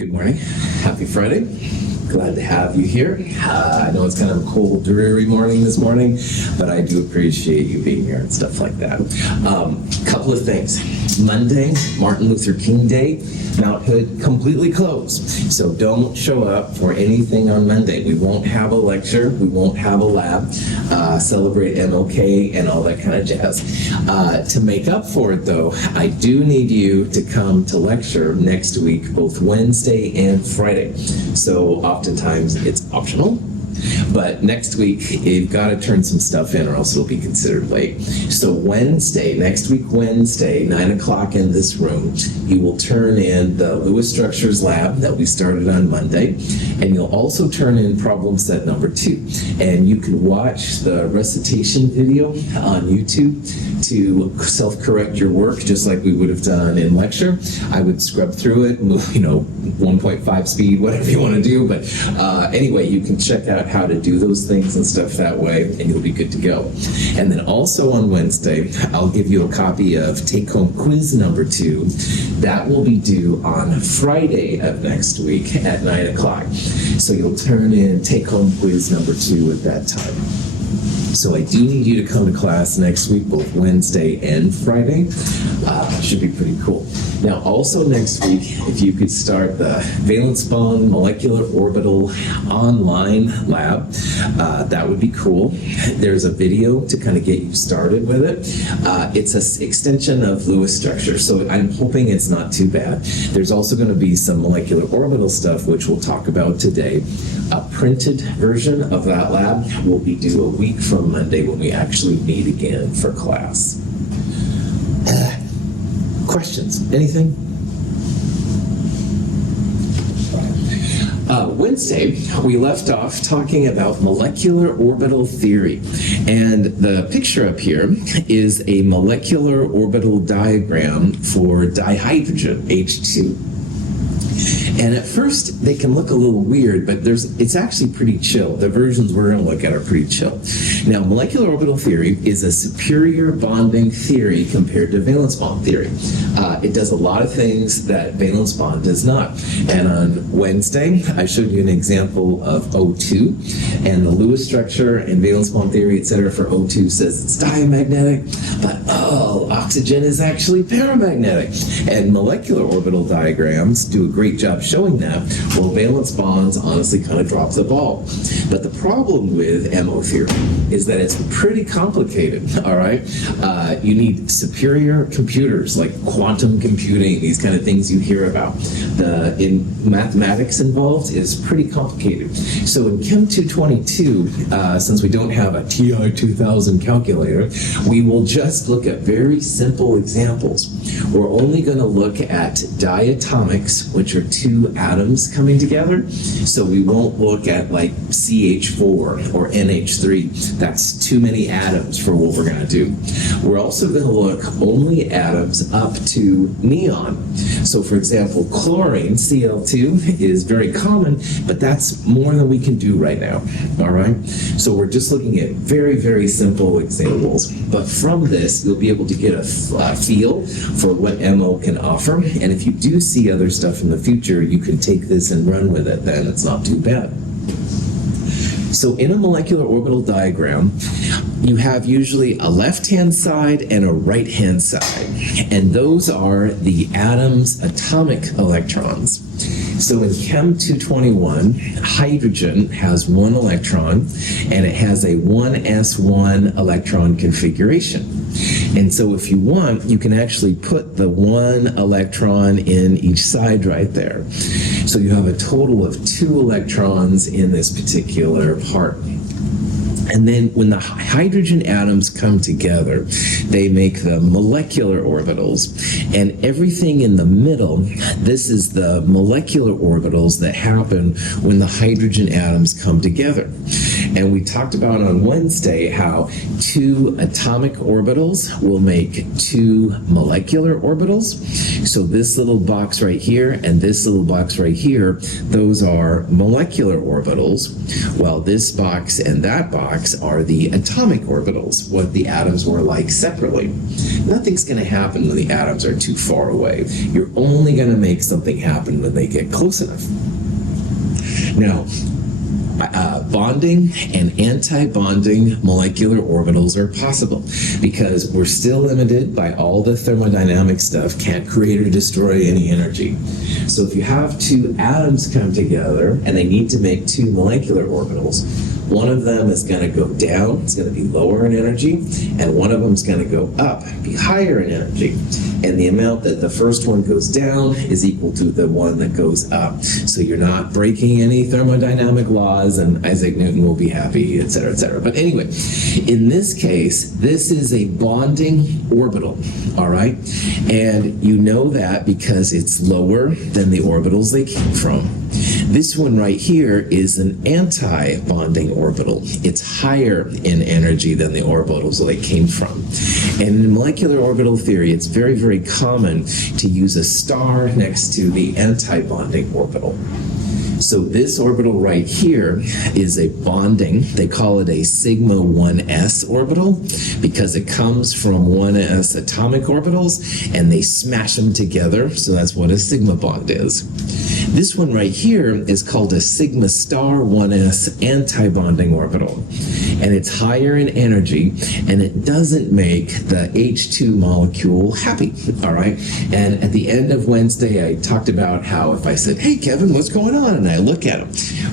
Good morning. Happy Friday. Glad to have you here. I know it's kind of a cold, dreary morning this morning, but I do appreciate you being here and stuff like that. Couple of things. Monday, Martin Luther King Day, Mount Hood completely closed. So don't show up for anything on Monday. We won't have a lecture. We won't have a lab. Celebrate MLK and all that kind of jazz. To make up for it, though, I do need you to come to lecture next week, both Wednesday and Friday. So oftentimes it's optional. But next week, you've got to turn some stuff in or else it'll be considered late. So next week Wednesday, 9 o'clock in this room, you will turn in the Lewis Structures Lab that we started on Monday, and you'll also turn in problem set number 2. And you can watch the recitation video on YouTube to self-correct your work just like we would have done in lecture. I would scrub through it, 1.5 speed, whatever you want to do. But anyway, you can check out how to do those things and stuff that way, and you'll be good to go. And then also on Wednesday, I'll give you a copy of take-home quiz number 2. That will be due on Friday of next week at 9 o'clock. So you'll turn in take-home quiz number 2 at that time. So I do need you to come to class next week, both Wednesday and Friday. Should be pretty cool. Now, also next week, if you could start the Valence Bond Molecular Orbital online lab, that would be cool. There's a video to kind of get you started with it. It's an extension of Lewis structure, so I'm hoping it's not too bad. There's also going to be some molecular orbital stuff, which we'll talk about today. A printed version of that lab will be due a week from Monday when we actually meet again for class. Questions? Anything? Wednesday, we left off talking about molecular orbital theory. And the picture up here is a molecular orbital diagram for dihydrogen, H2. And at first, they can look a little weird, but it's actually pretty chill. The versions we're going to look at are pretty chill. Now, molecular orbital theory is a superior bonding theory compared to valence bond theory. It does a lot of things that valence bond does not. And on Wednesday, I showed you an example of O2, and the Lewis structure and valence bond theory, etc. for O2 says it's diamagnetic, but oxygen is actually paramagnetic. And molecular orbital diagrams do a great job showing that, while valence bonds honestly kind of drop the ball. But the problem with MO theory is that it's pretty complicated, all right? You need superior computers like quantum computing, these kind of things you hear about. In mathematics involved is pretty complicated. So in Chem 222, since we don't have a TI 2000 calculator, we will just look at very simple examples. We're only going to look at diatomics, which are 2 atoms coming together. So we won't look at like CH4 or NH3. That's too many atoms for what we're going to do. We're also going to look only atoms up to neon. So for example, chlorine, Cl2, is very common, but that's more than we can do right now, all right? So we're just looking at very, very simple examples. But from this, you'll be able to get a feel for what MO can offer. And if you do see other stuff in the future, you can take this and run with it, then it's not too bad. So in a molecular orbital diagram, you have usually a left-hand side and a right-hand side. And those are the atom's atomic electrons. So in Chem 221, hydrogen has 1 electron, and it has a 1s1 electron configuration. And so if you want, you can actually put the 1 electron in each side right there. So you have a total of 2 electrons in this particular part. And then when the hydrogen atoms come together, they make the molecular orbitals. And everything in the middle, this is the molecular orbitals that happen when the hydrogen atoms come together. And we talked about on Wednesday how 2 atomic orbitals will make 2 molecular orbitals. So this little box right here and this little box right here, those are molecular orbitals, while this box and that box are the atomic orbitals, what the atoms were like separately. Nothing's going to happen when the atoms are too far away. You're only going to make something happen when they get close enough. Now, bonding and anti-bonding molecular orbitals are possible because we're still limited by all the thermodynamic stuff, can't create or destroy any energy. So if you have 2 atoms come together and they need to make 2 molecular orbitals, one of them is going to go down, it's going to be lower in energy, and one of them is going to go up, be higher in energy. And the amount that the first one goes down is equal to the one that goes up. So you're not breaking any thermodynamic laws, and Isaac Newton will be happy, etc., etc. But anyway, in this case, this is a bonding orbital, all right? And you know that because it's lower than the orbitals they came from. This one right here is an anti-bonding orbital. It's higher in energy than the orbitals they came from. And in molecular orbital theory, it's very, very common to use a star next to the anti-bonding orbital. So this orbital right here is a bonding, they call it a sigma 1s orbital because it comes from 1s atomic orbitals and they smash them together, so that's what a sigma bond is. This one right here is called a sigma star 1s anti-bonding orbital, and it's higher in energy and it doesn't make the H2 molecule happy, all right? And at the end of Wednesday, I talked about how if I said, hey Kevin, what's going on? And I look at him,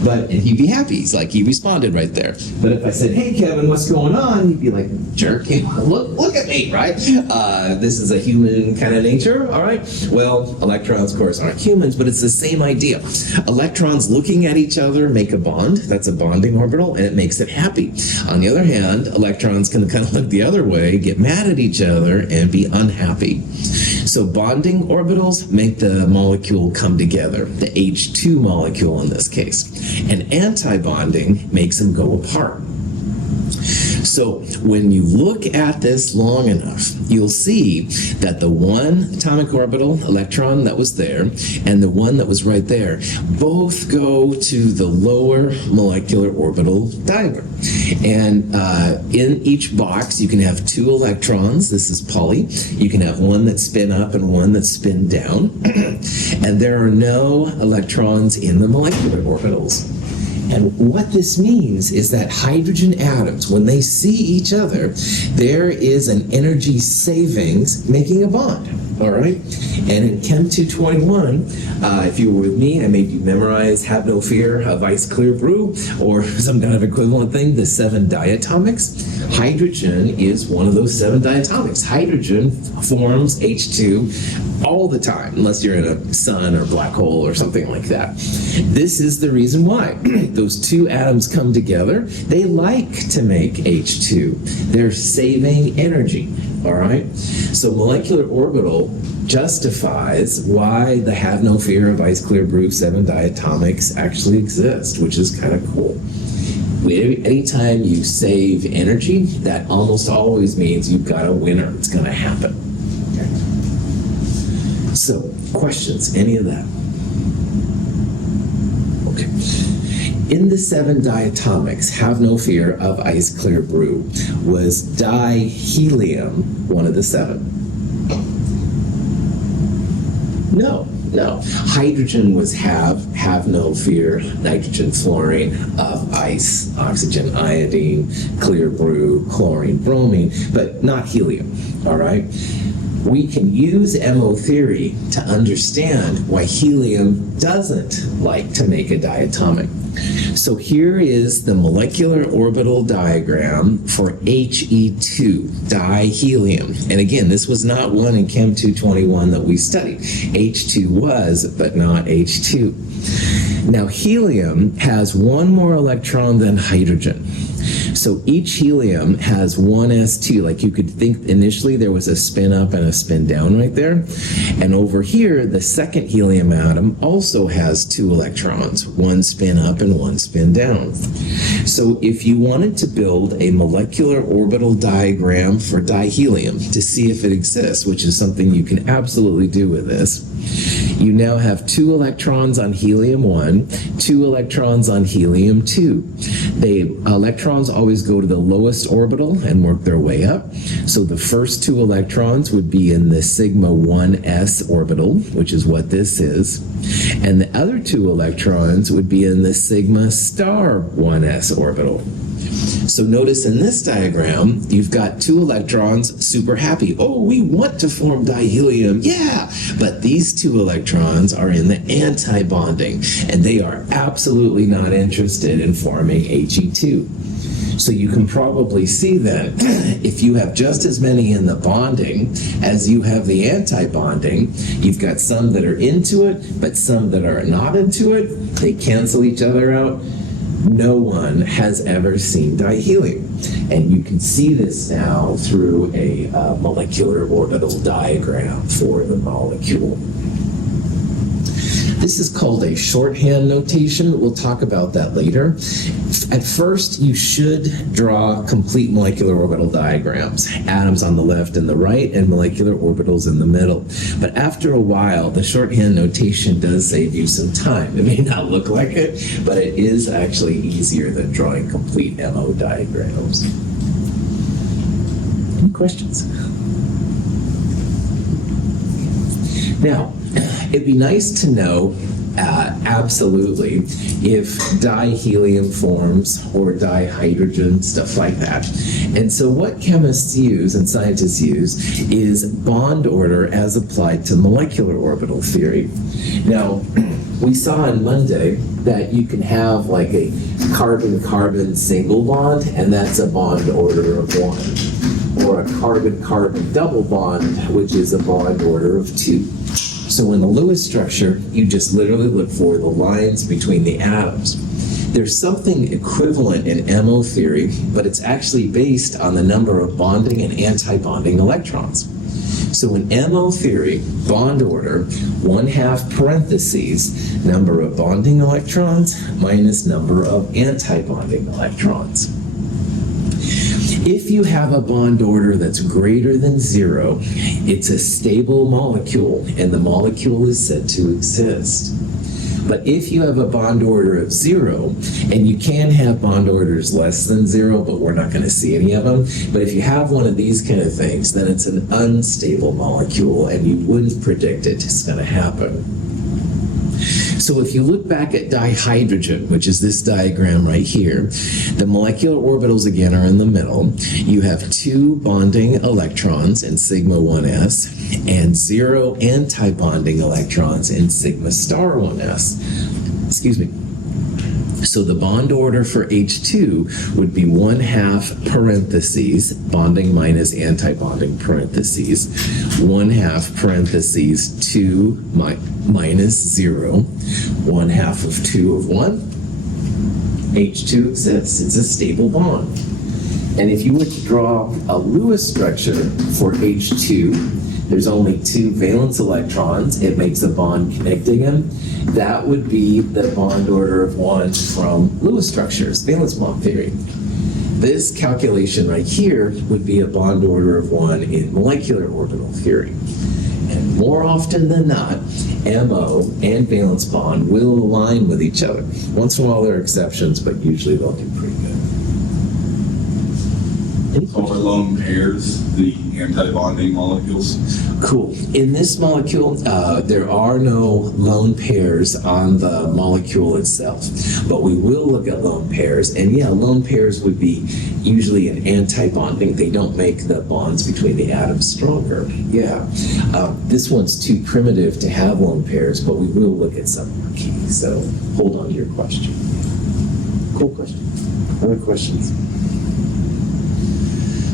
and he'd be happy. He's like, he responded right there. But if I said, hey Kevin, what's going on? He'd be like, jerk, look at me, right? This is a human kind of nature, all right? Well, electrons, of course, aren't humans, but it's the same idea. Electrons looking at each other make a bond. That's a bonding orbital, and it makes it happy. On the other hand, electrons can kind of look the other way, get mad at each other, and be unhappy. So bonding orbitals make the molecule come together, the H2 molecule in this case. And anti-bonding makes them go apart. So when you look at this long enough, you'll see that the one atomic orbital electron that was there and the one that was right there both go to the lower molecular orbital diagram. And in each box, you can have 2 electrons. This is poly. You can have one that spin up and one that spin down. And there are no electrons in the molecular orbitals. And what this means is that hydrogen atoms, when they see each other, there is an energy savings making a bond, all right? And in Chem 221, if you were with me, I made you memorize Have No Fear of Ice Clear Brew, or some kind of equivalent thing, the 7 diatomics. Hydrogen is one of those 7 diatomics. Hydrogen forms H2 all the time, unless you're in a sun or black hole or something like that. This is the reason why. Those 2 atoms come together. They like to make H2. They're saving energy, all right? So molecular orbital justifies why the Have No Fear of Ice Clear Brew 7 diatomics actually exist, which is kind of cool. Anytime you save energy, that almost always means you've got a winner. It's going to happen. Okay. So, questions? Any of that? Okay. In the 7 diatomics, Have No Fear of Ice Clear Brew, was dihelium one of the 7? No. Hydrogen was have no fear, nitrogen, fluorine, of ice, oxygen, iodine, clear brew, chlorine, bromine, but not helium, all right? We can use MO theory to understand why helium doesn't like to make a diatomic. So here is the molecular orbital diagram for He2, dihelium. And again, this was not one in Chem 221 that we studied. H2 was, but not H2. Now, helium has 1 more electron than hydrogen. So each helium has one s2. Like you could think initially there was a spin up and a spin down right there. And over here, the second helium atom also has 2 electrons, one spin up and one spin down. So if you wanted to build a molecular orbital diagram for dihelium to see if it exists, which is something you can absolutely do with this, you now have 2 electrons on helium-1, 2 electrons on helium-2. The electrons always go to the lowest orbital and work their way up. So the first 2 electrons would be in the sigma 1s orbital, which is what this is. And the other 2 electrons would be in the sigma star 1s orbital. So notice in this diagram, you've got 2 electrons super happy. Oh, we want to form dihelium, yeah! But these 2 electrons are in the anti-bonding, and they are absolutely not interested in forming He2. So you can probably see that if you have just as many in the bonding as you have the anti-bonding, you've got some that are into it, but some that are not into it. They cancel each other out. No one has ever seen dihelium. And you can see this now through a molecular orbital diagram for the molecule. This is called a shorthand notation. We'll talk about that later. At first, you should draw complete molecular orbital diagrams, atoms on the left and the right, and molecular orbitals in the middle. But after a while, the shorthand notation does save you some time. It may not look like it, but it is actually easier than drawing complete MO diagrams. Any questions? Now, it'd be nice to know absolutely if dihelium forms or dihydrogen, stuff like that. And so what chemists use and scientists use is bond order as applied to molecular orbital theory. Now, we saw on Monday that you can have like a carbon-carbon single bond, and that's a bond order of 1. Or a carbon-carbon double bond, which is a bond order of 2. So in the Lewis structure, you just literally look for the lines between the atoms. There's something equivalent in MO theory, but it's actually based on the number of bonding and anti-bonding electrons. So in MO theory, bond order, 1/2 parentheses, number of bonding electrons minus number of anti-bonding electrons. If you have a bond order that's greater than 0, it's a stable molecule, and the molecule is said to exist. But if you have a bond order of 0, and you can have bond orders less than 0, but we're not going to see any of them, but if you have one of these kind of things, then it's an unstable molecule, and you wouldn't predict it's going to happen. So if you look back at dihydrogen, which is this diagram right here, the molecular orbitals again are in the middle. You have 2 bonding electrons in sigma 1s and 0 anti-bonding electrons in sigma star 1s. Excuse me. So the bond order for H2 would be 1/2 parentheses, bonding minus anti-bonding parentheses, 1/2 parentheses 2 minus 0, 1/2 of 2 of 1. H2 exists. It's a stable bond. And if you were to draw a Lewis structure for H2, there's only 2 valence electrons. It makes a bond connecting them. That would be the bond order of 1 from Lewis structures, valence bond theory. This calculation right here would be a bond order of 1 in molecular orbital theory. And more often than not, MO and valence bond will align with each other. Once in a while there are exceptions, but usually they'll do pretty good. So are lone pairs the anti-bonding molecules? Cool. In this molecule, there are no lone pairs on the molecule itself, but we will look at lone pairs. And yeah, lone pairs would be usually an anti-bonding. They don't make the bonds between the atoms stronger. Yeah. This one's too primitive to have lone pairs, but we will look at some more keys. So hold on to your question. Cool question. Other questions?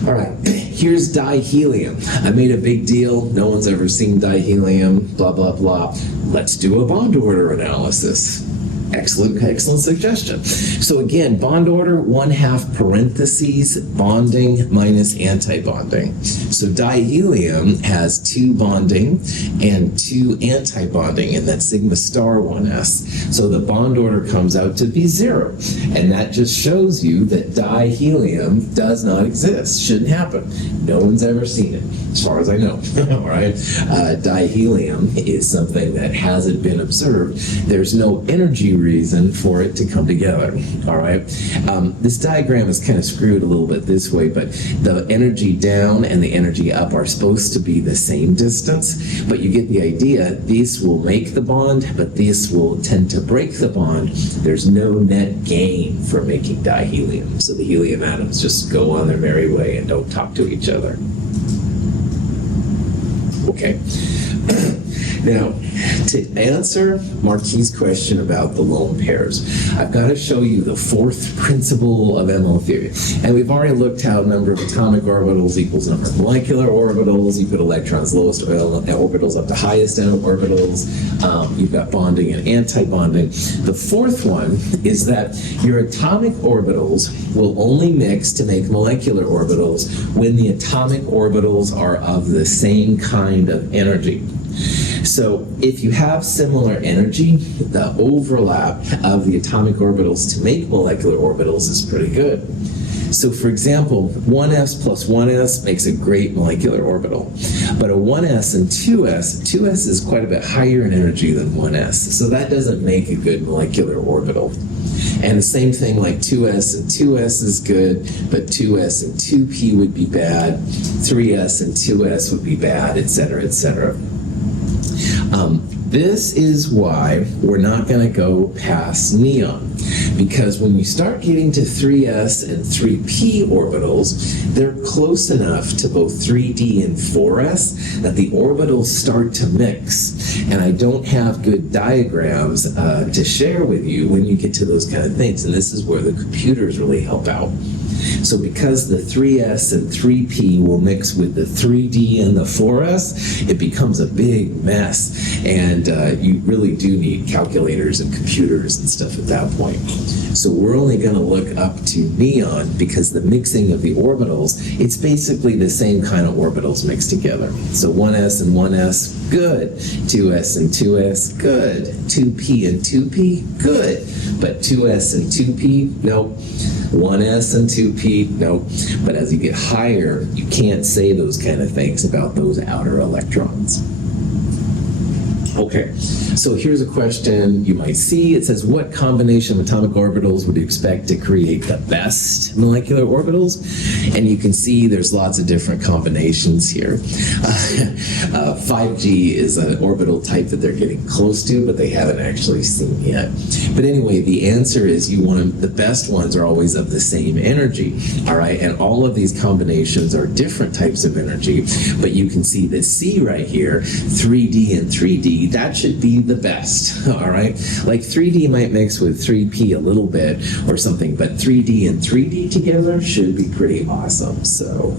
All right, here's dihelium. I made a big deal. No one's ever seen dihelium, blah, blah, blah. Let's do a bond order analysis. Excellent suggestion. So again, bond order, 1/2 parentheses, bonding minus antibonding. So dihelium has 2 bonding and 2 antibonding, and that's sigma star 1s. So the bond order comes out to be 0. And that just shows you that dihelium does not exist. Shouldn't happen. No one's ever seen it, as far as I know. All right. Dihelium is something that hasn't been observed. There's no energy reason for it to come together. All right. This diagram is kind of screwed a little bit this way, but the energy down and the energy up are supposed to be the same distance, but you get the idea. These will make the bond, but these will tend to break the bond. There's no net gain for making dihelium. So the helium atoms just go on their merry way and don't talk to each other. Okay. Now, to answer Marquis' question about the lone pairs, I've got to show you the 4th principle of MO theory. And we've already looked how number of atomic orbitals equals number of molecular orbitals. You put electrons lowest orbitals up to highest orbitals. You've got bonding and anti-bonding. The 4th one is that your atomic orbitals will only mix to make molecular orbitals when the atomic orbitals are of the same kind of energy. So if you have similar energy, the overlap of the atomic orbitals to make molecular orbitals is pretty good. So for example, 1s plus 1s makes a great molecular orbital. But a 1s and 2s is quite a bit higher in energy than 1s. So that doesn't make a good molecular orbital. And the same thing like 2s and 2s is good, but 2s and 2p would be bad, 3s and 2s would be bad, etc., etc. This is why we're not going to go past neon, because when you start getting to 3s and 3p orbitals, they're close enough to both 3d and 4s that the orbitals start to mix. And I don't have good diagrams to share with you when you get to those kind of things, and this is where the computers really help out. So because the 3s and 3p will mix with the 3d and the 4s, it becomes a big mess. And you really do need calculators and computers and stuff at that point. So we're only going to look up to neon because the mixing of the orbitals, it's basically the same kind of orbitals mixed together. So 1s and 1s, good. 2s and 2s, good. 2p and 2p, good. But 2s and 2p, nope. 1s and 2p, nope. But as you get higher, you can't say those kind of things about those outer electrons. Okay, so here's a question you might see. It says, what combination of atomic orbitals would you expect to create the best molecular orbitals? And you can see there's lots of different combinations here. 5G is an orbital type that they're getting close to, but they haven't actually seen yet. But anyway, the answer is the best ones are always of the same energy, all right? And all of these combinations are different types of energy, but you can see the C right here, 3D and 3D, that should be the best, all right? Like 3D might mix with 3P a little bit or something, but 3D and 3D together should be pretty awesome. So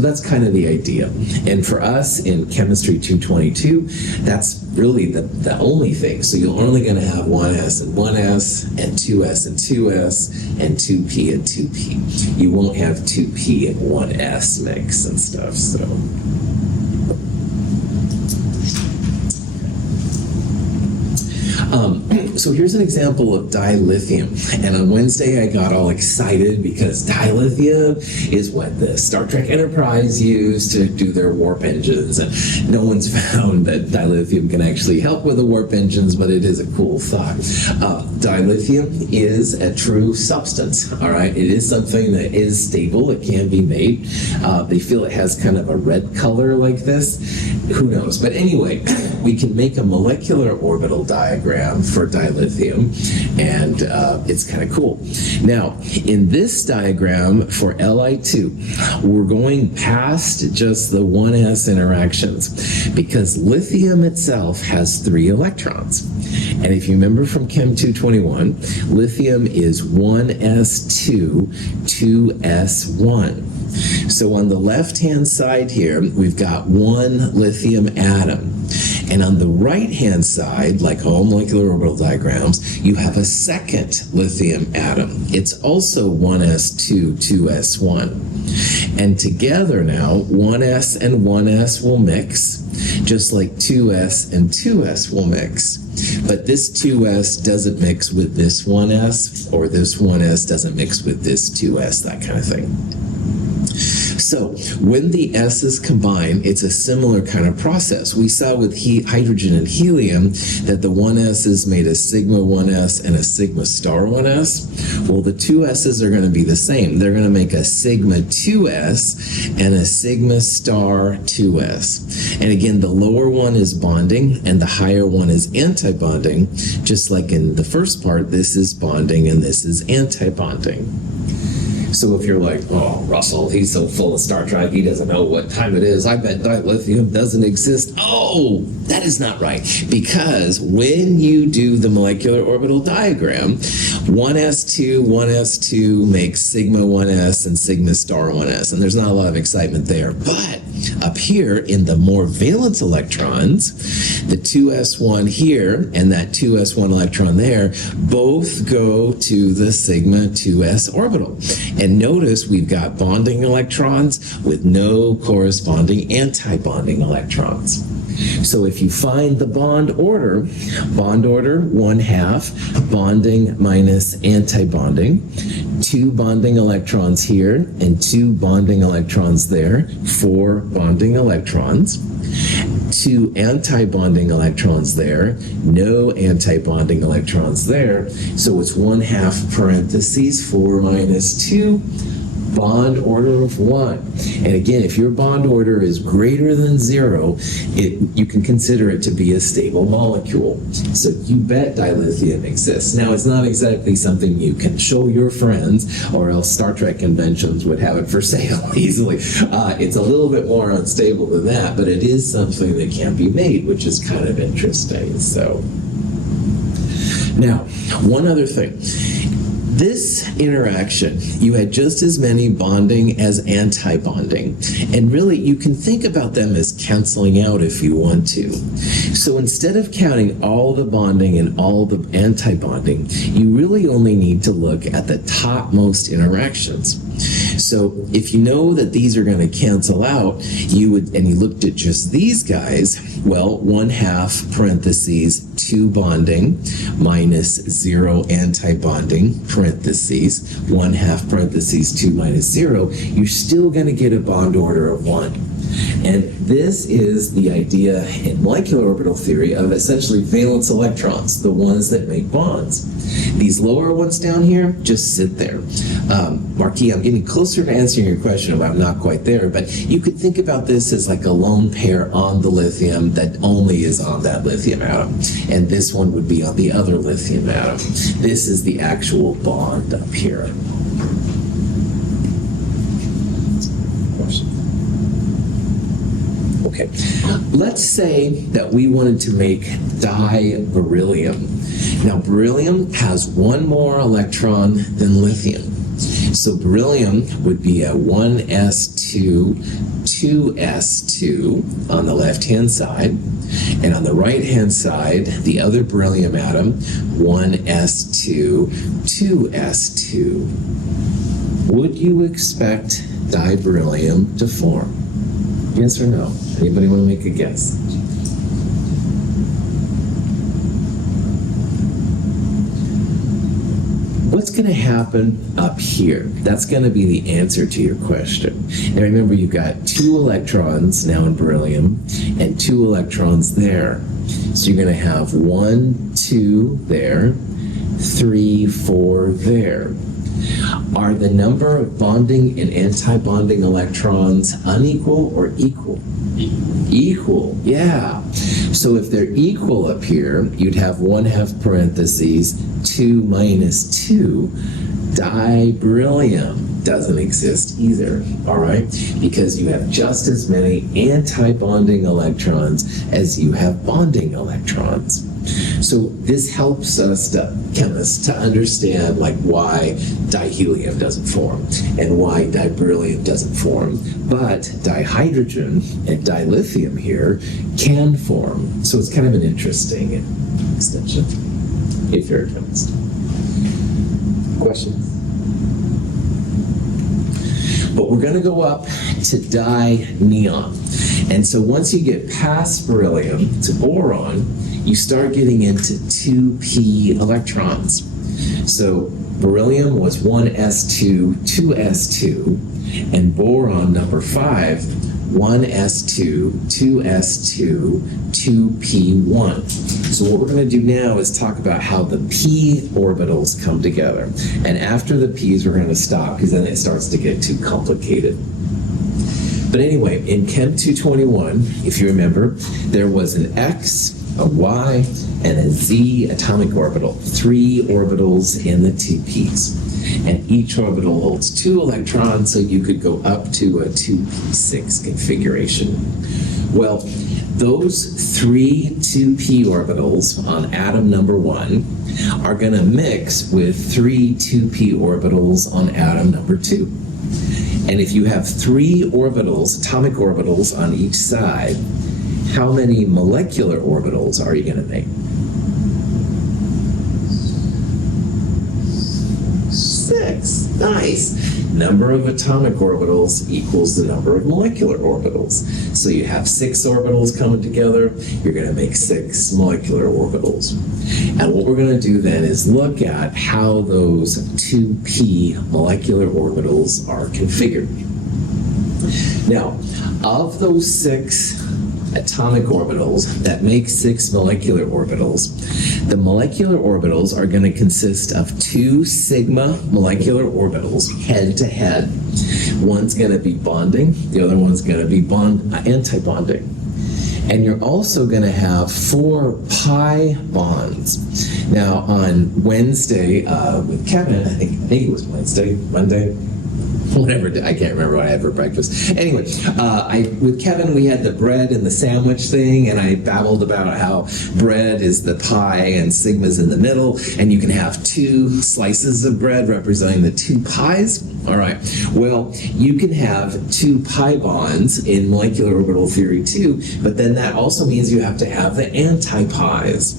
that's kind of the idea. And for us in Chemistry 222, that's really the only thing. So you're only going to have 1s and 1s and 2s and 2s and 2p and 2p. You won't have 2p and 1s mix and stuff, so... So here's an example of dilithium. And on Wednesday, I got all excited because dilithium is what the Star Trek Enterprise used to do their warp engines. And no one's found that dilithium can actually help with the warp engines, but it is a cool thought. Dilithium is a true substance, all right? It is something that is stable. It can be made. They feel it has kind of a red color like this. Who knows? But anyway, we can make a molecular orbital diagram for dilithium, and it's kind of cool. Now, in this diagram for Li2, we're going past just the 1s interactions because lithium itself has 3 electrons. And if you remember from Chem 221, lithium is 1s2, 2s1. So on the left-hand side here, we've got one lithium atom. And on the right-hand side, like all molecular orbital diagrams, you have a second lithium atom. It's also 1s2, 2s1. And together now, 1s and 1s will mix, just like 2s and 2s will mix. But this 2s doesn't mix with this 1s, or this 1s doesn't mix with this 2s, that kind of thing. So when the S's combine, it's a similar kind of process. We saw with hydrogen and helium that the 1S's made a sigma 1S and a sigma star 1S. Well, the 2S's are going to be the same. They're going to make a sigma 2S and a sigma star 2S. And again, the lower one is bonding and the higher one is anti-bonding. Just like in the first part, this is bonding and this is anti-bonding. So if you're like, oh, Russell, he's so full of Star Trek, he doesn't know what time it is. I bet dilithium doesn't exist. Oh, that is not right. Because when you do the molecular orbital diagram, 1s2, 1s2 makes sigma 1s and sigma star 1s. And there's not a lot of excitement there. But up here in the more valence electrons, the 2s1 here and that 2s1 electron there both go to the sigma 2s orbital. And notice we've got bonding electrons with no corresponding anti-bonding electrons. So if you find the bond order 1/2, bonding minus anti-bonding, 2 bonding electrons here and 2 bonding electrons there, 4 bonding electrons. 2 anti-bonding electrons there, no anti-bonding electrons there, so it's 1/2 parentheses 4 minus 2, bond order of 1. And again, if your bond order is greater than 0, you can consider it to be a stable molecule. So you bet dilithium exists. Now, it's not exactly something you can show your friends, or else Star Trek conventions would have it for sale easily. It's a little bit more unstable than that, but it is something that can be made, which is kind of interesting. So, now, one other thing. This interaction, you had just as many bonding as anti-bonding. And really, you can think about them as canceling out if you want to. So instead of counting all the bonding and all the anti-bonding, you really only need to look at the topmost interactions. So if you know that these are going to cancel out, and you looked at just these guys, well, 1/2 parentheses 2 bonding minus 0 anti-bonding parentheses 1/2 parentheses 2 minus 0, you're still going to get a bond order of 1. And this is the idea in molecular orbital theory of essentially valence electrons, the ones that make bonds. These lower ones down here just sit there. Marquis, I'm getting closer to answering your question, but I'm not quite there. But you could think about this as like a lone pair on the lithium that only is on that lithium atom. And this one would be on the other lithium atom. This is the actual bond up here. Okay, let's say that we wanted to make di-beryllium. Now, beryllium has 1 more electron than lithium. So beryllium would be a 1s2, 2s2 on the left-hand side. And on the right-hand side, the other beryllium atom, 1s2, 2s2. Would you expect di-beryllium to form? Yes or no? Anybody want to make a guess? What's going to happen up here? That's going to be the answer to your question. Now remember, you've got 2 electrons now in beryllium and 2 electrons there. So you're going to have 1, 2 there, 3, 4 there. Are the number of bonding and anti-bonding electrons unequal or equal? Equal, yeah. So if they're equal up here, you'd have 1/2 parentheses 2 minus 2. Di-beryllium doesn't exist either, all right? Because you have just as many anti-bonding electrons as you have bonding electrons. So this helps us, chemists, to understand like why dihelium doesn't form and why diberyllium doesn't form, but dihydrogen and dilithium here can form. So it's kind of an interesting extension if you're a chemist. Questions? But we're going to go up to di-neon. And so once you get past beryllium to boron, you start getting into 2p electrons. So beryllium was 1s2, 2s2, and boron, number 5, 1s2, 2s2, 2p1. So what we're going to do now is talk about how the p orbitals come together. And after the p's, we're going to stop because then it starts to get too complicated. But anyway, in Chem 221, if you remember, there was an X, a Y, and a Z atomic orbital, 3 orbitals in the 2p's. And each orbital holds 2 electrons, so you could go up to a 2p6 configuration. Well, those 3 2p orbitals on atom number 1 are going to mix with 3 2p orbitals on atom number 2. And if you have 3 orbitals, atomic orbitals on each side, how many molecular orbitals are you going to make? 6. Nice. Number of atomic orbitals equals the number of molecular orbitals. So you have 6 orbitals coming together, you're going to make 6 molecular orbitals. And what we're going to do then is look at how those 2p molecular orbitals are configured. Now, of those 6 atomic orbitals that make 6 molecular orbitals, the molecular orbitals are going to consist of 2 sigma molecular orbitals head to head. One's going to be bonding, the other one's going to be anti-bonding. And you're also going to have 4 pi bonds. Now, on Wednesday with Kevin, I think it was Wednesday, Monday, whatever, I can't remember what I had for breakfast. Anyway, with Kevin, we had the bread and the sandwich thing, and I babbled about how bread is the pi and sigma's in the middle, and you can have 2 slices of bread representing the 2 pies. All right, well, you can have 2 pi bonds in molecular orbital theory too, but then that also means you have to have the anti-pies.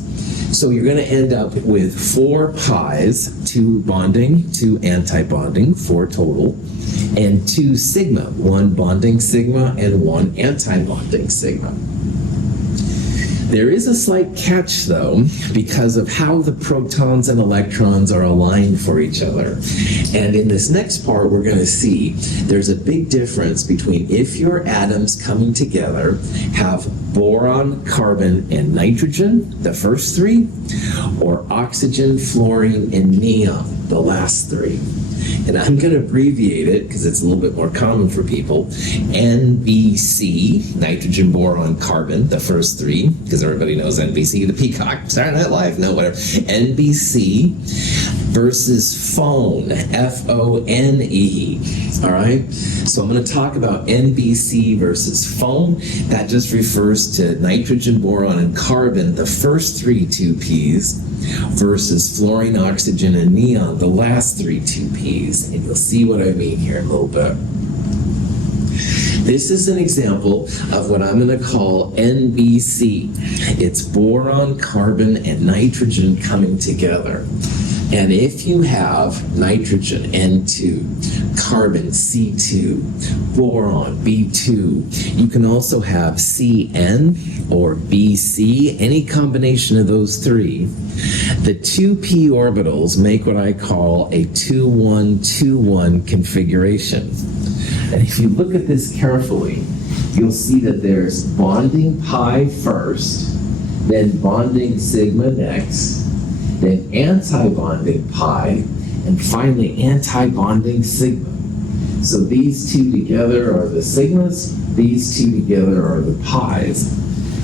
So you're going to end up with 4 pies, 2 bonding, 2 anti-bonding, 4 total, and 2 sigma, 1 bonding sigma and 1 anti-bonding sigma. There is a slight catch, though, because of how the protons and electrons are aligned for each other. And in this next part, we're going to see there's a big difference between if your atoms coming together have boron, carbon, and nitrogen, the first 3, or oxygen, fluorine, and neon, the last 3. And I'm going to abbreviate it because it's a little bit more common for people. NBC, nitrogen, boron, carbon, the first 3, because everybody knows NBC, the peacock, Saturday Night Live, no, whatever. NBC versus phone, F-O-N-E, all right? So I'm going to talk about NBC versus phone. That just refers to nitrogen, boron, and carbon, the first 3 2p's, versus fluorine, oxygen, and neon, the last 3 2p's. And you'll see what I mean here in a little bit. This is an example of what I'm going to call NBC. It's boron, carbon, and nitrogen coming together. And if you have nitrogen, N2, carbon, C2, boron, B2, you can also have CN or BC, any combination of those 3. The 2p orbitals make what I call a 2-1-2-1 configuration. And if you look at this carefully, you'll see that there's bonding pi first, then bonding sigma next, then anti-bonding pi, and finally anti-bonding sigma. So these 2 together are the sigmas, these 2 together are the pi's.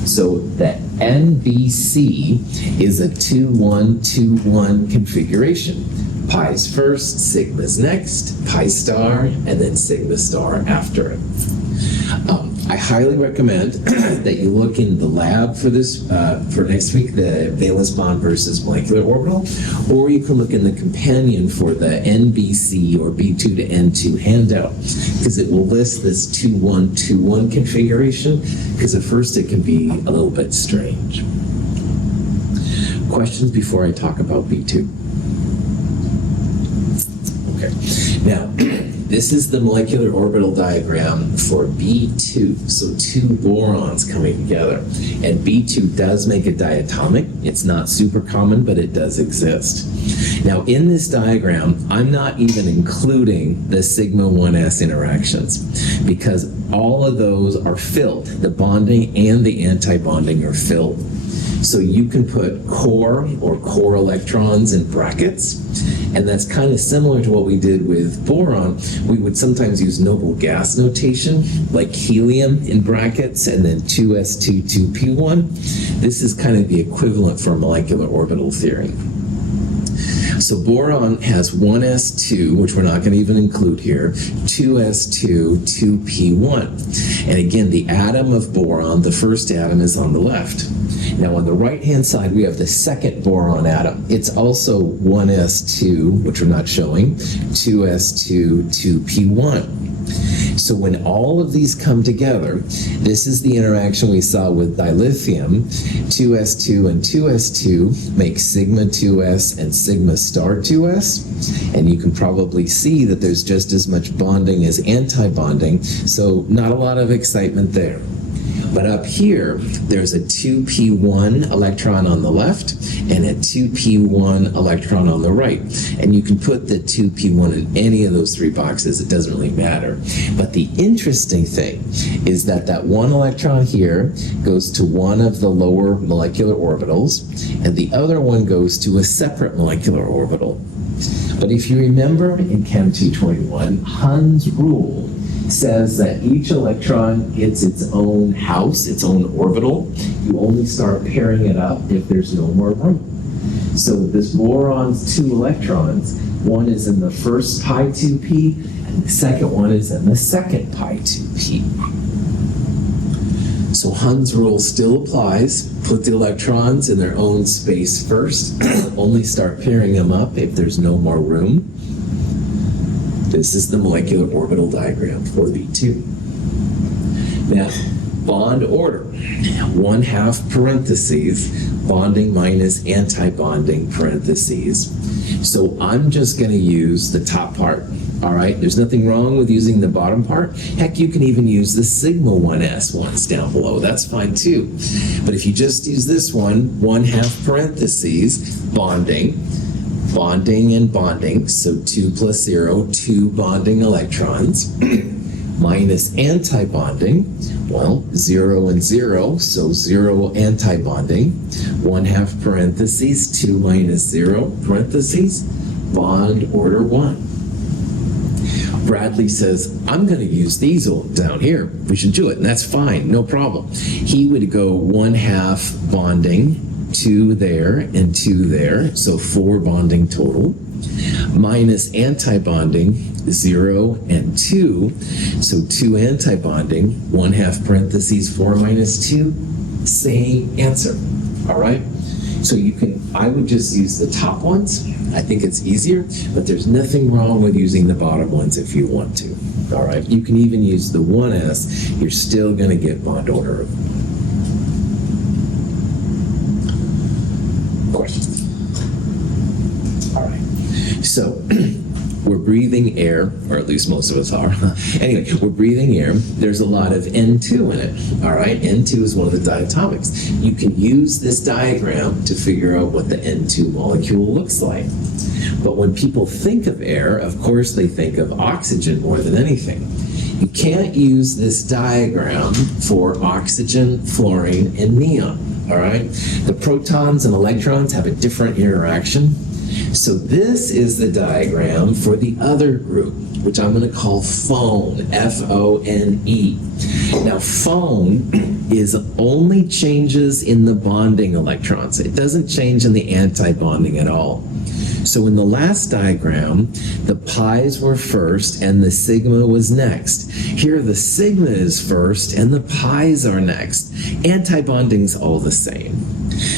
So the NBC is a 2-1-2-1 configuration. Pi's first, sigma's next, pi star, and then sigma star after it. I highly recommend that you look in the lab for this, for next week, the valence bond versus molecular orbital, or you can look in the companion for the NBC or B2 to N2 handout, because it will list this 2-1-2-1 configuration, because at first it can be a little bit strange. Questions before I talk about B2? Okay. Now, this is the molecular orbital diagram for B2, so two borons coming together. And B2 does make a diatomic. It's not super common, but it does exist. Now, in this diagram, I'm not even including the sigma 1s interactions, because all of those are filled. The bonding and the anti-bonding are filled. So you can put core or core electrons in brackets, and that's kind of similar to what we did with boron. We would sometimes use noble gas notation, like helium in brackets, and then 2s2, 2p1. This is kind of the equivalent for molecular orbital theory. So boron has 1s2, which we're not going to even include here, 2s2, 2p1. And again, the atom of boron, the first atom, is on the left. Now on the right-hand side, we have the second boron atom. It's also 1s2, which we're not showing, 2s2, 2p1. So when all of these come together, this is the interaction we saw with dilithium. 2s2 and 2s2 make sigma 2s and sigma star 2s. And you can probably see that there's just as much bonding as anti-bonding, so not a lot of excitement there. But up here, there's a 2p1 electron on the left and a 2p1 electron on the right. And you can put the 2p1 in any of those three boxes. It doesn't really matter. But the interesting thing is that that one electron here goes to one of the lower molecular orbitals, and the other one goes to a separate molecular orbital. But if you remember in Chem 221, Hund's rule says that each electron gets its own house, its own orbital. You only start pairing it up if there's no more room. So this boron's two electrons, one is in the first pi 2p, and the second one is in the second pi 2p. So Hund's rule still applies. Put the electrons in their own space first. Only start pairing them up if there's no more room. This is the molecular orbital diagram for B2. Now, bond order, 1/2 parentheses, bonding minus anti-bonding parentheses. So I'm just going to use the top part. All right, there's nothing wrong with using the bottom part. Heck, you can even use the sigma 1s ones down below. That's fine too. But if you just use this one, 1/2 parentheses, bonding, bonding and bonding, so 2 plus 0, 2 bonding electrons, minus anti-bonding, well, 0 and 0, so 0 anti-bonding, 1/2 parentheses, 2 minus 0 parentheses, bond order 1. Bradley says, I'm going to use these down here. We should do it, and that's fine, no problem. He would go 1/2 bonding, 2 there and 2 there, so 4 bonding total, minus anti-bonding, 0 and 2, so 2 anti-bonding, 1/2 parentheses, 4 minus 2, same answer, all right? So you can, I would just use the top ones. I think it's easier, but there's nothing wrong with using the bottom ones if you want to, all right? You can even use the 1s, you're still going to get bond order. Questions? All right. So we're breathing air, or at least most of us are. Anyway, we're breathing air. There's a lot of N2 in it. All right. N2 is one of the diatomics. You can use this diagram to figure out what the N2 molecule looks like. But when people think of air, of course they think of oxygen more than anything. You can't use this diagram for oxygen, fluorine, and neon. All right? The protons and electrons have a different interaction. So this is the diagram for the other group, which I'm going to call phone, F-O-N-E. Now, phone is only changes in the bonding electrons. It doesn't change in the anti-bonding at all. So in the last diagram, the pi's were first and the sigma was next. Here the sigma is first and the pi's are next. Antibonding's all the same.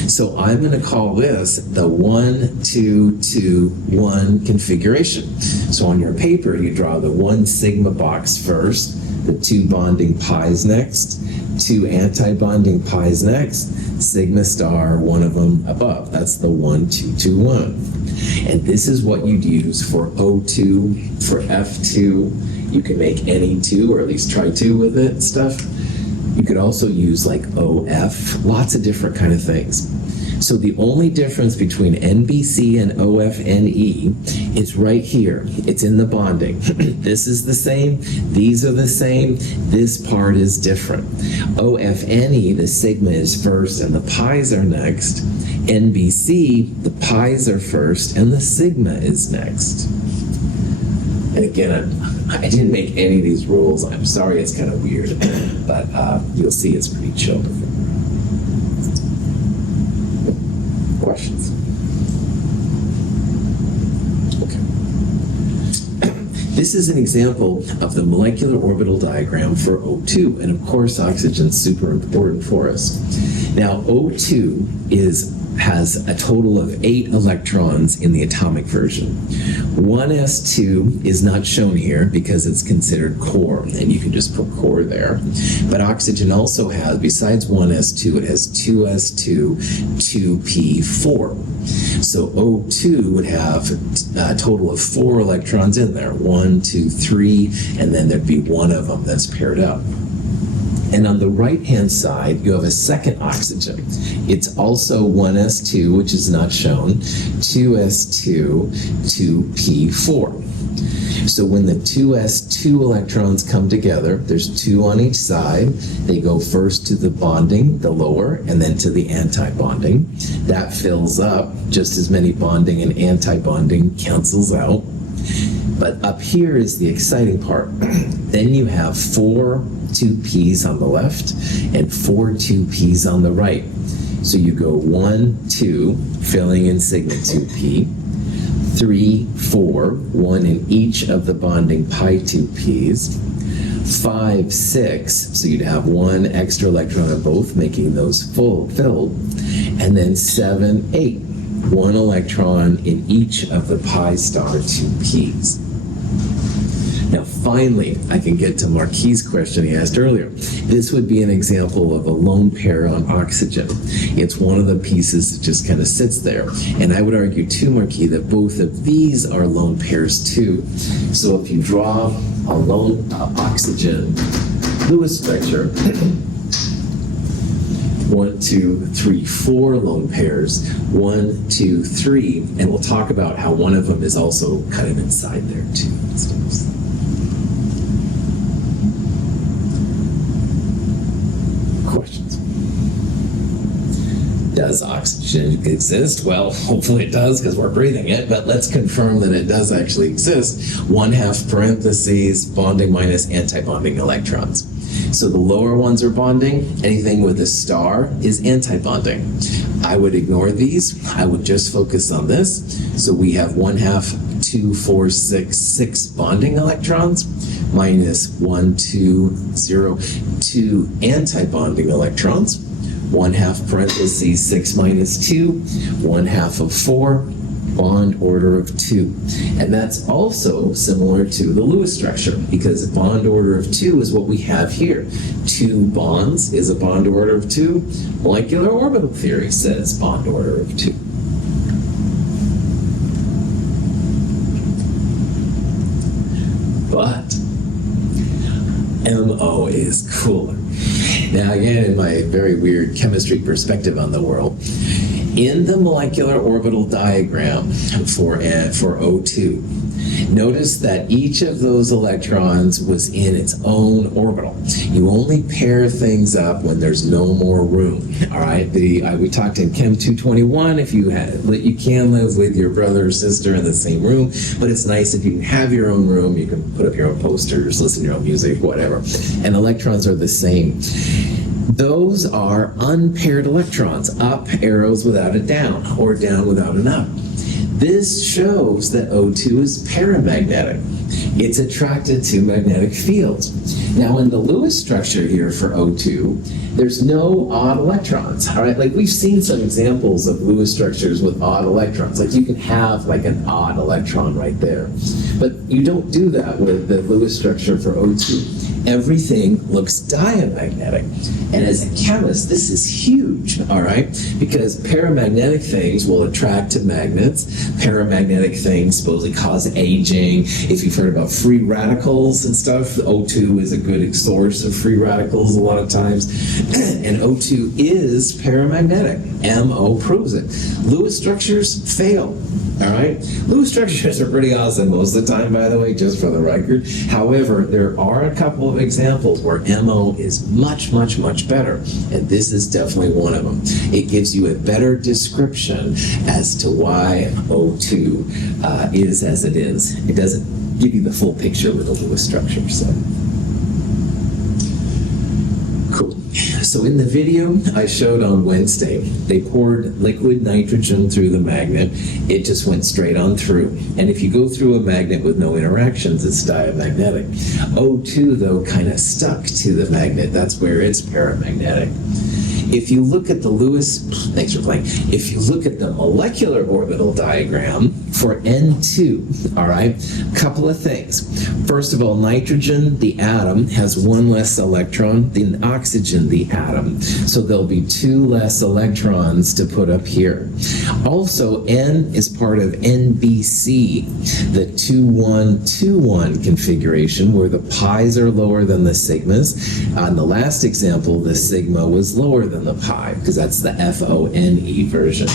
So I'm going to call this the 1, 2, 2, 1 configuration. So on your paper, you draw the 1 sigma box first, the 2 bonding pi's next, 2 antibonding pi's next, sigma star, one of them above. That's the 1, 2, 2, 1. And this is what you'd use for O2, for F2. You can make any 2, or at least try 2 with it stuff. You could also use like OF, lots of different kind of things. So the only difference between NBC and OFNE is right here. It's in the bonding. This is the same. These are the same. This part is different. OFNE, the sigma is first and the pi's are next. NBC, the pi's are first and the sigma is next. And again, I didn't make any of these rules. I'm sorry it's kind of weird, but you'll see it's pretty chill. Questions? Okay. This is an example of the molecular orbital diagram for O2, and of course oxygen's super important for us. Now O2 has a total of 8 electrons in the atomic version. 1s2 is not shown here because it's considered core, and you can just put core there. But oxygen also has, besides 1s2, it has 2s2, 2p4. So O2 would have a total of 4 electrons in there, 1, 2, 3, and then there'd be one of them that's paired up. And on the right-hand side, you have a second oxygen. It's also 1s2, which is not shown, 2s2, 2p4. So when the 2s2 electrons come together, there's 2 on each side. They go first to the bonding, the lower, and then to the anti-bonding. That fills up. Just as many bonding and anti-bonding cancels out. But up here is the exciting part. Then you have 4 2p's on the left and 4 2p's on the right. So you go 1, 2, filling in sigma 2p, 3, 4, 1 in each of the bonding pi 2p's, 5, 6, so you'd have 1 extra electron of both, making those filled, and then 7, 8, 1 electron in each of the pi star 2p's. Now, finally, I can get to Marquis' question he asked earlier. This would be an example of a lone pair on oxygen. It's one of the pieces that just kind of sits there. And I would argue, too, Marquis, that both of these are lone pairs, too. So if you draw a lone oxygen Lewis structure, 1, 2, 3, 4 lone pairs, 1, 2, 3, and we'll talk about how one of them is also kind of inside there, too. Questions? Does oxygen exist? Well, hopefully it does because we're breathing it, but let's confirm that it does actually exist. 1/2 parentheses, bonding minus antibonding electrons. So the lower ones are bonding. Anything with a star is antibonding. I would ignore these. I would just focus on this. So we have 1/2, 2, 4, 6 bonding electrons minus 1, 2, 0, 2 antibonding electrons. 1/2 parentheses 6 minus 2, 1/2 of 4, bond order of 2. And that's also similar to the Lewis structure because bond order of 2 is what we have here. 2 bonds is a bond order of 2. Molecular orbital theory says bond order of 2. But MO is cooler. Now again, in my very weird chemistry perspective on the world, in the molecular orbital diagram for O2, notice that each of those electrons was in its own orbital. You only pair things up when there's no more room. All right. We talked in Chem 221. If you can live with your brother or sister in the same room, but it's nice if you can have your own room. You can put up your own posters, listen to your own music, whatever. And electrons are the same. Those are unpaired electrons, up arrows without a down, or down without an up. This shows that O2 is paramagnetic. It's attracted to magnetic fields. Now, in the Lewis structure here for O2, there's no odd electrons, all right? Like, we've seen some examples of Lewis structures with odd electrons. Like, you can have, like, an odd electron right there. But you don't do that with the Lewis structure for O2. Everything looks diamagnetic. And as a chemist, this is huge, all right? Because paramagnetic things will attract to magnets. Paramagnetic things supposedly cause aging. If you've heard about free radicals and stuff, O2 is a good source of free radicals a lot of times. And O2 is paramagnetic. MO proves it. Lewis structures fail. All right? Lewis structures are pretty awesome most of the time, by the way, just for the record. However, there are a couple of examples where MO is much, much, much better. And this is definitely one of them. It gives you a better description as to why O2 is as it is. It doesn't give you the full picture with the Lewis structure. So. Cool. So in the video I showed on Wednesday, they poured liquid nitrogen through the magnet. It just went straight on through. And if you go through a magnet with no interactions, it's diamagnetic. O2, though, kind of stuck to the magnet. That's where it's paramagnetic. If you look at the Lewis, thanks for playing. If you look at the molecular orbital diagram for N2, all right, a couple of things. First of all, nitrogen, the atom, has one less electron than oxygen, the atom. So there'll be two less electrons to put up here. Also, N is part of NBC, the 2-1-2-1 configuration, where the pi's are lower than the sigmas. On the last example, the sigma was lower than the pi, because that's the FONE version.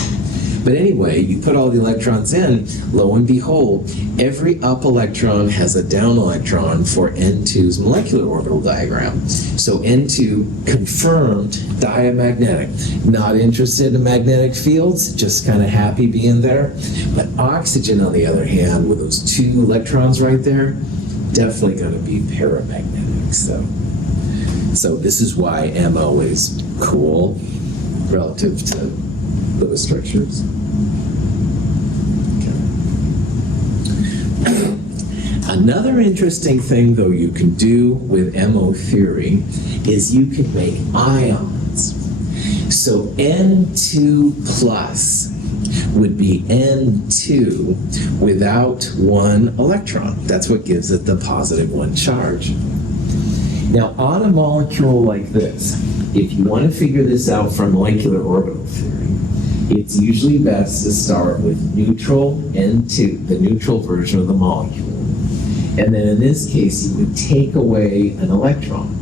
But anyway, you put all the electrons in, lo and behold, every up electron has a down electron for N2's molecular orbital diagram. So N2 confirmed diamagnetic. Not interested in magnetic fields, just kind of happy being there. But oxygen, on the other hand, with those two electrons right there, definitely going to be paramagnetic. So this is why MO is cool relative to Lewis structures. Okay. Another interesting thing, though, you can do with MO theory is you can make ions. So N2 plus would be N2 without one electron. That's what gives it the positive one charge. Now, on a molecule like this, if you want to figure this out from molecular orbital theory, it's usually best to start with neutral N2, the neutral version of the molecule. And then in this case, you would take away an electron.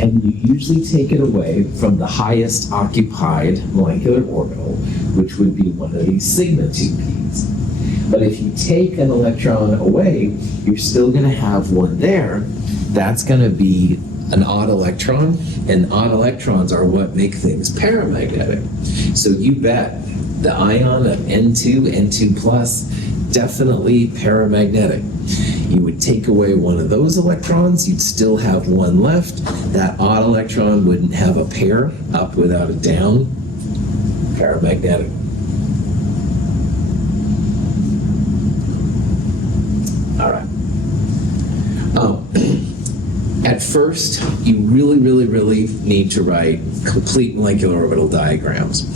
And you usually take it away from the highest occupied molecular orbital, which would be one of these sigma 2p's. But if you take an electron away, you're still going to have one there. That's going to be an odd electron, and odd electrons are what make things paramagnetic. So you bet the ion of N2, N2 plus, definitely paramagnetic. You would take away one of those electrons, you'd still have one left. That odd electron wouldn't have a pair, up without a down, paramagnetic. All right. At first, you really need to write complete molecular orbital diagrams.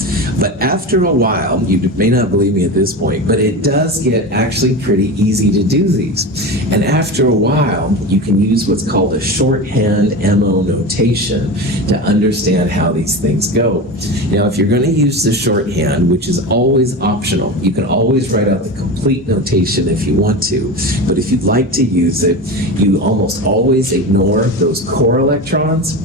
But after a while, you may not believe me at this point, but it does get actually pretty easy to do these. And after a while, you can use what's called a shorthand MO notation to understand how these things go. Now, if you're going to use the shorthand, which is always optional, you can always write out the complete notation if you want to. But if you'd like to use it, you almost always ignore those core electrons,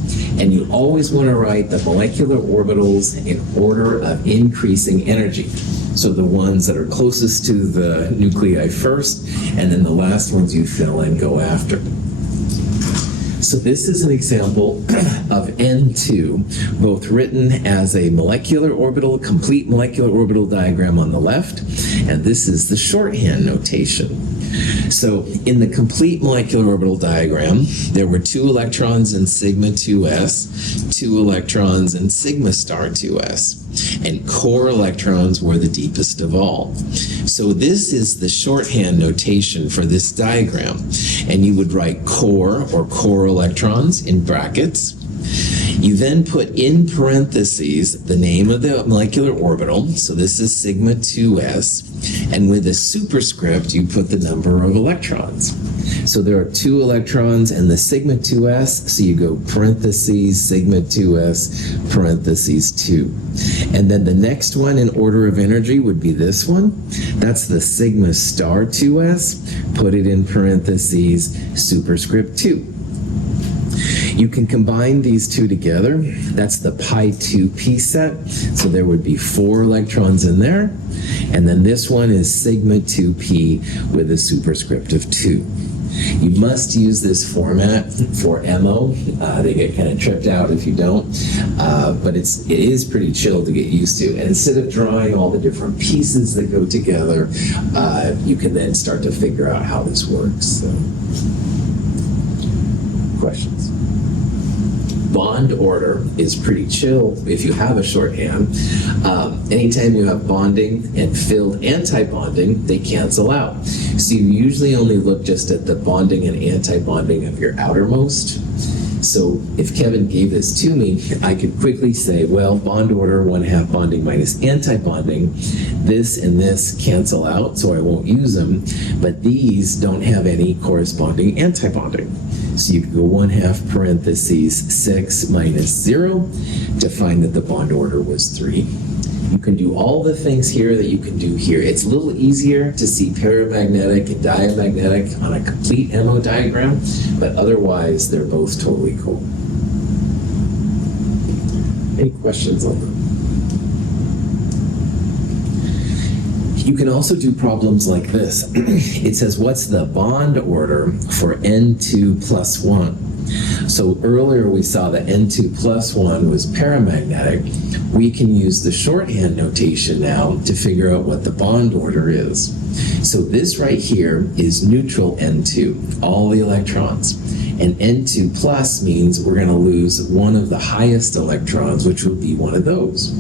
and you always want to write the molecular orbitals in order of increasing energy. So the ones that are closest to the nuclei first, and then the last ones you fill in go after. So this is an example of N2, both written as a molecular orbital, complete molecular orbital diagram on the left, and this is the shorthand notation. So in the complete molecular orbital diagram, there were 2 electrons in sigma 2s, 2 electrons in sigma star 2s. and core electrons were the deepest of all. So this is the shorthand notation for this diagram. And you would write core or core electrons in brackets. You then put in parentheses the name of the molecular orbital. So this is sigma 2s. And with a superscript, you put the number of electrons. So there are 2 electrons and the sigma 2s. So you go parentheses, sigma 2s, parentheses 2. And then the next one in order of energy would be this one. That's the sigma star 2s. Put it in parentheses, superscript 2. You can combine these two together. That's the pi 2p set. So there would be 4 electrons in there. And then this one is sigma 2p with a superscript of 2. You must use this format for MO. They get kind of tripped out if you don't. But it is pretty chill to get used to. And instead of drawing all the different pieces that go together, you can then start to figure out how this works. So. Questions? Bond order is pretty chill if you have a shorthand. Anytime you have bonding and filled anti-bonding, they cancel out. So you usually only look just at the bonding and anti-bonding of your outermost. So if Kevin gave this to me, I could quickly say, well, bond order, 1/2 bonding minus anti-bonding. This and this cancel out, so I won't use them. But these don't have any corresponding anti-bonding. So you can go 1/2 parentheses 6 minus 0 to find that the bond order was 3. You can do all the things here that you can do here. It's a little easier to see paramagnetic and diamagnetic on a complete MO diagram, but otherwise they're both totally cool. Any questions on them? You can also do problems like this. It says, what's the bond order for N2 plus 1? So earlier we saw that N2 plus 1 was paramagnetic. We can use the shorthand notation now to figure out what the bond order is. So this right here is neutral N2, all the electrons. And N2 plus means we're going to lose one of the highest electrons, which would be one of those.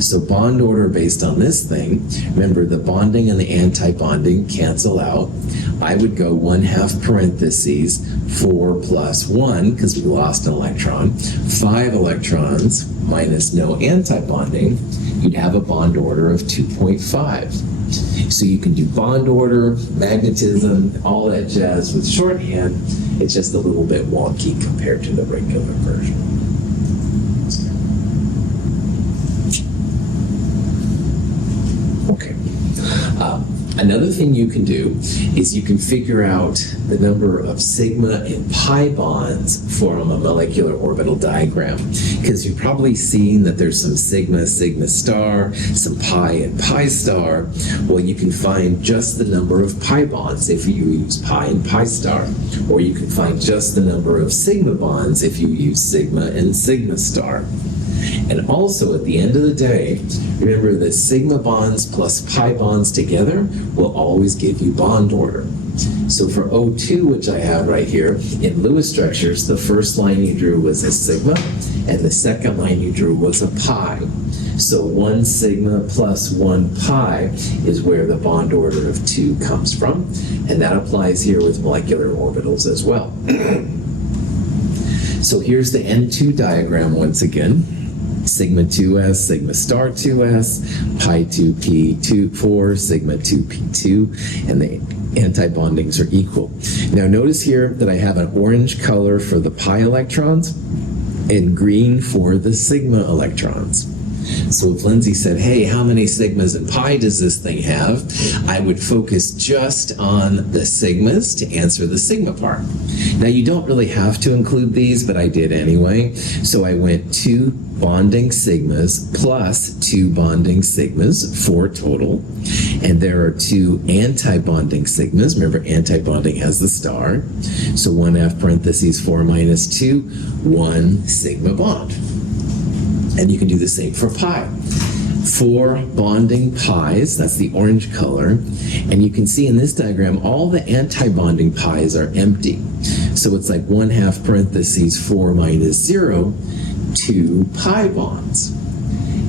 So bond order based on this thing, remember the bonding and the anti-bonding cancel out. I would go 1/2 parentheses 4 plus 1, because we lost an electron, 5 electrons minus no anti-bonding, you'd have a bond order of 2.5. So you can do bond order, magnetism, all that jazz with shorthand. It's just a little bit wonky compared to the regular version. Okay. Another thing you can do is you can figure out the number of sigma and pi bonds from a molecular orbital diagram, because you've probably seen that there's some sigma, sigma star, some pi and pi star. Well, you can find just the number of pi bonds if you use pi and pi star, or you can find just the number of sigma bonds if you use sigma and sigma star. And also, at the end of the day, remember that sigma bonds plus pi bonds together will always give you bond order. So for O2, which I have right here, in Lewis structures, the first line you drew was a sigma, and the second line you drew was a pi. So 1 sigma plus 1 pi is where the bond order of 2 comes from, and that applies here with molecular orbitals as well. So here's the N2 diagram once again. Sigma 2s, sigma star 2s, pi 2p 4, sigma 2p2, and the anti-bondings are equal. Now notice here that I have an orange color for the pi electrons and green for the sigma electrons. So if Lindsay said, hey, how many sigmas and pi does this thing have? I would focus just on the sigmas to answer the sigma part. Now you don't really have to include these, but I did anyway. So I went 2 bonding sigmas plus 2 bonding sigmas, 4 total. And there are 2 anti-bonding sigmas. Remember, anti-bonding has the star. So 1/2 parentheses 4 minus 2, 1 sigma bond. And you can do the same for pi. 4 bonding pi's, that's the orange color. And you can see in this diagram, all the anti-bonding pi's are empty. So it's like 1/2 parentheses 4 minus 0, 2 pi bonds.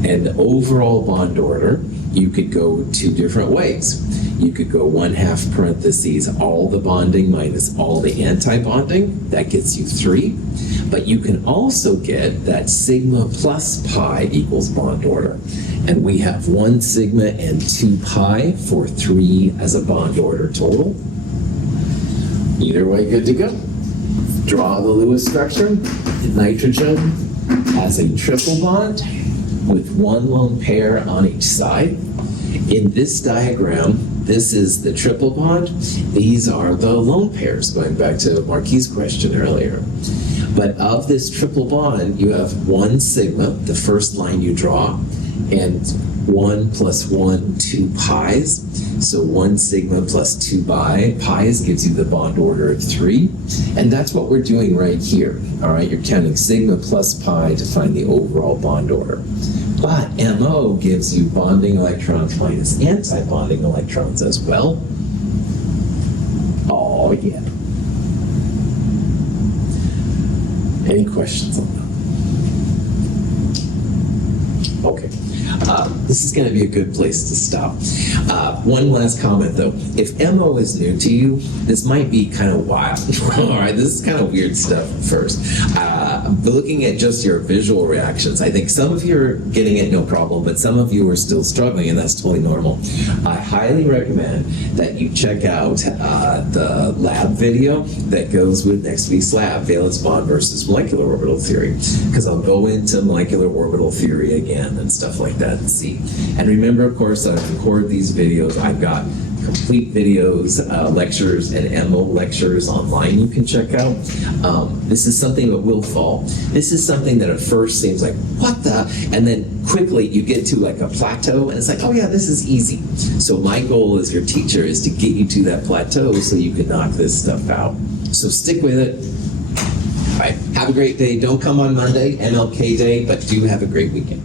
And the overall bond order, you could go two different ways. You could go 1/2 parentheses, all the bonding minus all the anti-bonding. That gets you 3. But you can also get that sigma plus pi equals bond order. And we have 1 sigma and 2 pi for 3 as a bond order total. Either way, good to go. Draw the Lewis structure. Nitrogen has a triple bond with 1 lone pair on each side. In this diagram, this is the triple bond. These are the lone pairs, going back to Marquis' question earlier. But of this triple bond, you have 1 sigma, the first line you draw, and 1 plus 1, 2 pi's. So 1 sigma plus 2 pi's gives you the bond order of 3. And that's what we're doing right here. All right, you're counting sigma plus pi to find the overall bond order. But MO gives you bonding electrons minus anti-bonding electrons as well. Oh, yeah. Any questions on that? Okay. This is going to be a good place to stop. One last comment though. If MO is new to you, this might be kind of wild. All right, this is kind of weird stuff at first. But looking at just your visual reactions, I think some of you are getting it no problem, but some of you are still struggling, and that's totally normal. I highly recommend that you check out the lab video that goes with next week's lab, valence bond versus molecular orbital theory, because I'll go into molecular orbital theory again and stuff like that and see. And remember, of course, that I record these videos. I've got complete videos, lectures, and MO lectures online you can check out. This is something that will fall. This is something that at first seems like, what the? And then quickly you get to like a plateau and it's like, oh yeah, this is easy. So my goal as your teacher is to get you to that plateau so you can knock this stuff out. So stick with it. All right, have a great day. Don't come on Monday, MLK Day, but do have a great weekend.